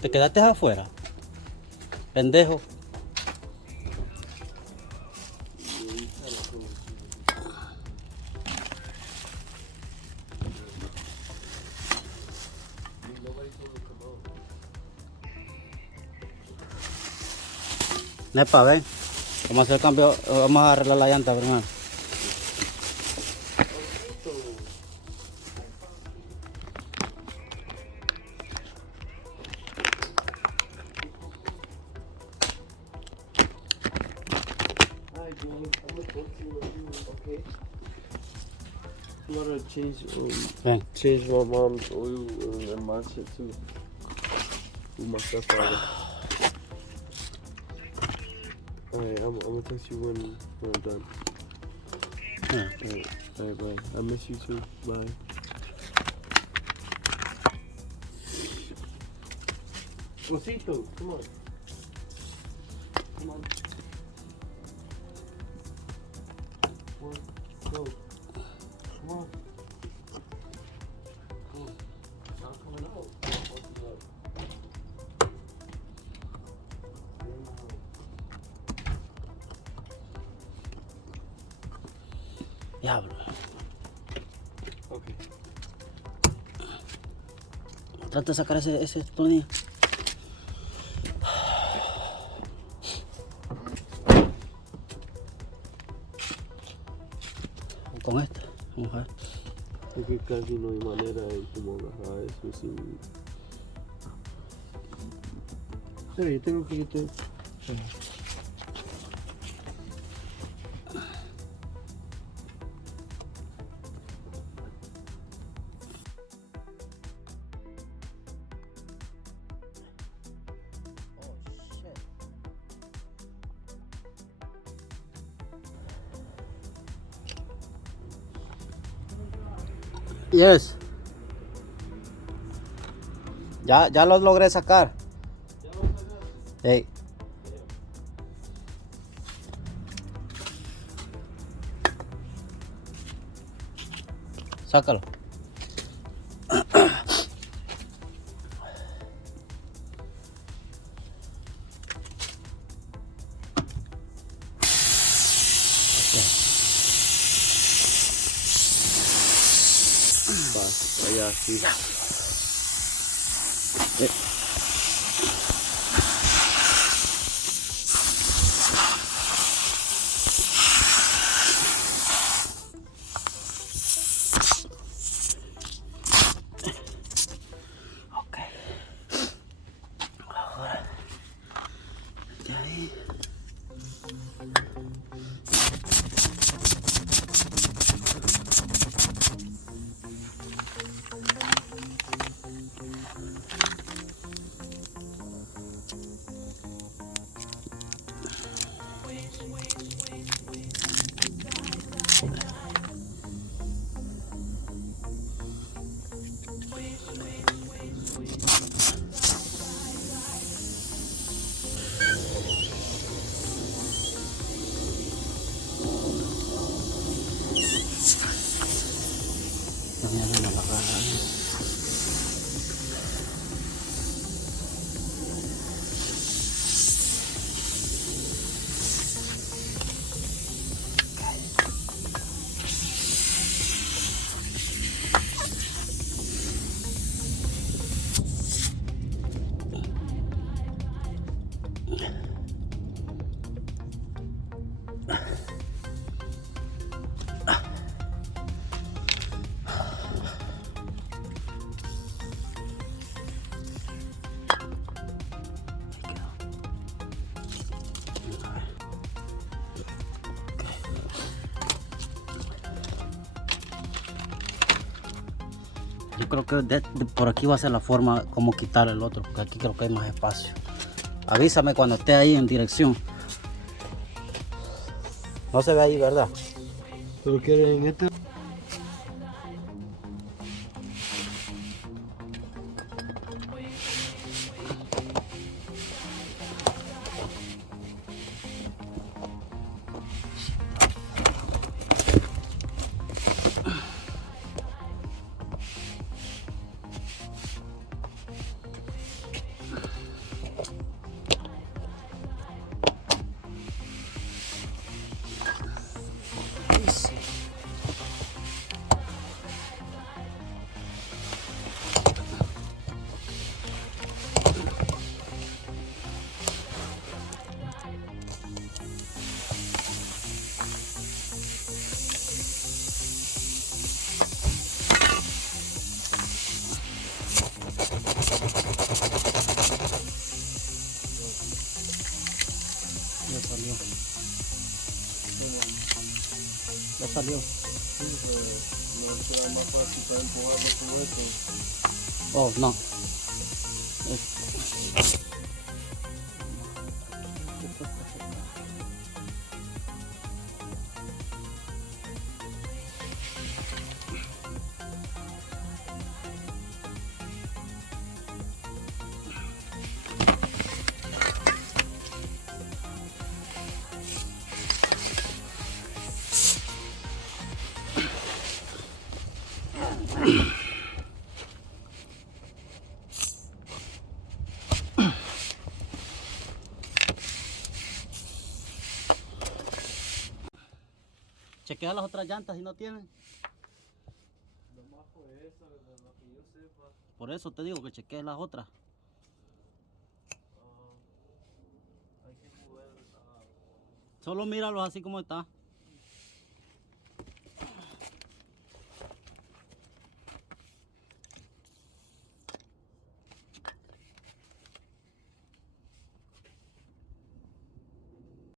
¿Te quedaste afuera? Pendejo. Nepa, ven. Vamos a hacer el cambio, vamos a arreglar la llanta, hermano. Change my mom's oil and my shit too. With my stepfather. Alright, I'm gonna text you when I'm done. Alright, bye. I miss you too. Bye. Osito, come on. Come on. Go. Come on. Go. Not coming out. Diablo. Okay. Trata de sacar ese tornillo. Con esta, vamos a ver. Es que casi no hay manera de como agarrar eso sin... Pero yo tengo que quitar... Yes. Ya los logré sacar. Hey. Sácalo. Allá, sí. Ok. Ahora. De ahí. Yo creo que por aquí va a ser la forma como quitar el otro, porque aquí creo que hay más espacio. Avísame cuando esté ahí en dirección. No se ve ahí, ¿verdad? ¿Pero quieres en este? Ya salió. Ya salió. Sí, pero no será más fácil para empujarlo con esto. Oh, no. Chequea las otras llantas si no tienen. Nomás fue esa, de lo que yo sepa. Por eso te digo que chequees las otras. Hay que mover. Solo míralos así como está.